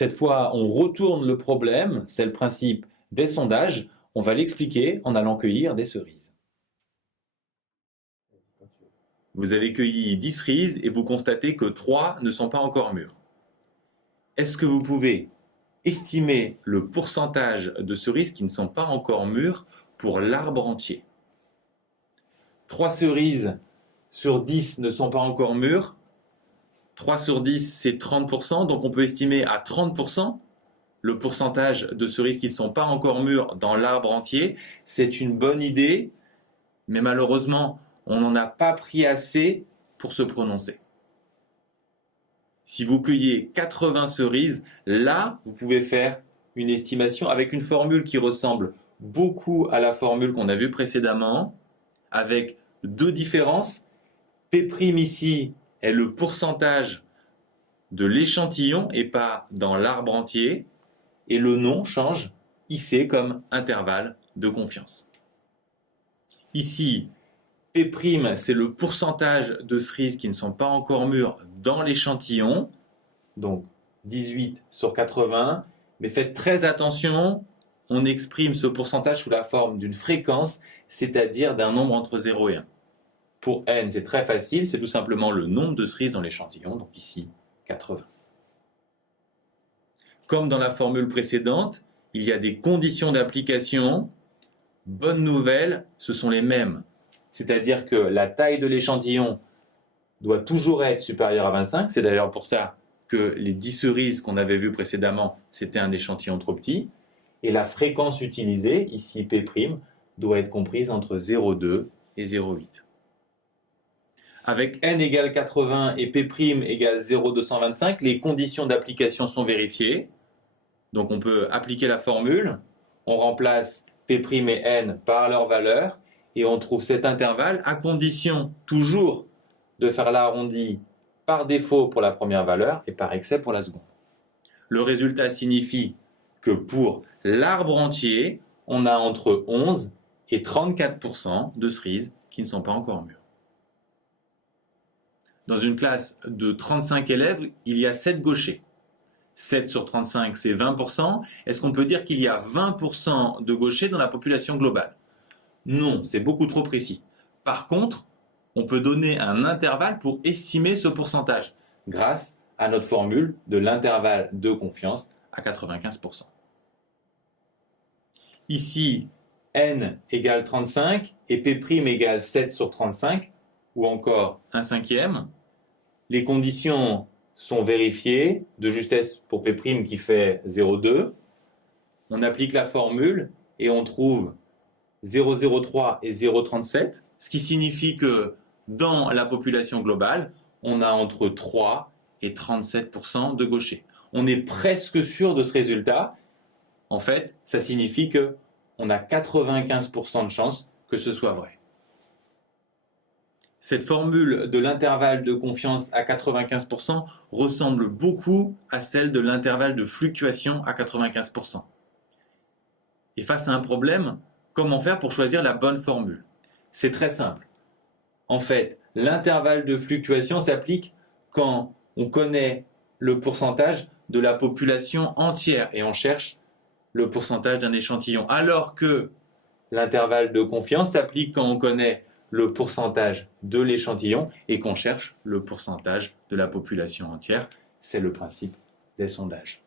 Cette fois, on retourne le problème, c'est le principe des sondages. On va l'expliquer en allant cueillir des cerises. Vous avez cueilli 10 cerises et vous constatez que 3 ne sont pas encore mûres. Est-ce que vous pouvez estimer le pourcentage de cerises qui ne sont pas encore mûres pour l'arbre entier? 3 cerises sur 10 ne sont pas encore mûres. 3 sur 10, c'est 30%, donc on peut estimer à 30% le pourcentage de cerises qui ne sont pas encore mûres dans l'arbre entier. C'est une bonne idée, mais malheureusement, on n'en a pas pris assez pour se prononcer. Si vous cueillez 80 cerises, là, vous pouvez faire une estimation avec une formule qui ressemble beaucoup à la formule qu'on a vue précédemment, avec deux différences. P' ici est le pourcentage de l'échantillon et pas dans l'arbre entier, et le nom change, IC comme intervalle de confiance. Ici, P', c'est le pourcentage de cerises qui ne sont pas encore mûres dans l'échantillon, donc 18 sur 80, mais faites très attention, on exprime ce pourcentage sous la forme d'une fréquence, c'est-à-dire d'un nombre entre 0 et 1. Pour n, c'est très facile, c'est tout simplement le nombre de cerises dans l'échantillon, donc ici 80. Comme dans la formule précédente, il y a des conditions d'application. Bonne nouvelle, ce sont les mêmes. C'est-à-dire que la taille de l'échantillon doit toujours être supérieure à 25. C'est d'ailleurs pour ça que les 10 cerises qu'on avait vues précédemment, c'était un échantillon trop petit. Et la fréquence utilisée, ici P', doit être comprise entre 0,2 et 0,8. Avec n égale 80 et P' égale 0,225, les conditions d'application sont vérifiées. Donc on peut appliquer la formule, on remplace P' et n par leur valeur, et on trouve cet intervalle à condition toujours de faire l'arrondi par défaut pour la première valeur et par excès pour la seconde. Le résultat signifie que pour l'arbre entier, on a entre 11 et 34% de cerises qui ne sont pas encore mûres. Dans une classe de 35 élèves, il y a 7 gauchers. 7 sur 35, c'est 20%. Est-ce qu'on peut dire qu'il y a 20% de gauchers dans la population globale? Non, c'est beaucoup trop précis. Par contre, on peut donner un intervalle pour estimer ce pourcentage grâce à notre formule de l'intervalle de confiance à 95%. Ici, n égale 35 et P' égale 7 sur 35 ou encore 1/5. Les conditions sont vérifiées, de justesse pour P' qui fait 0,2. On applique la formule et on trouve 0,03 et 0,37, ce qui signifie que dans la population globale, on a entre 3 et 37% de gauchers. On est presque sûr de ce résultat. En fait, ça signifie qu'on a 95% de chances que ce soit vrai. Cette formule de l'intervalle de confiance à 95% ressemble beaucoup à celle de l'intervalle de fluctuation à 95%. Et face à un problème, comment faire pour choisir la bonne formule? C'est très simple. En fait, l'intervalle de fluctuation s'applique quand on connaît le pourcentage de la population entière et on cherche le pourcentage d'un échantillon. Alors que l'intervalle de confiance s'applique quand on connaît le pourcentage de l'échantillon et qu'on cherche le pourcentage de la population entière. C'est le principe des sondages.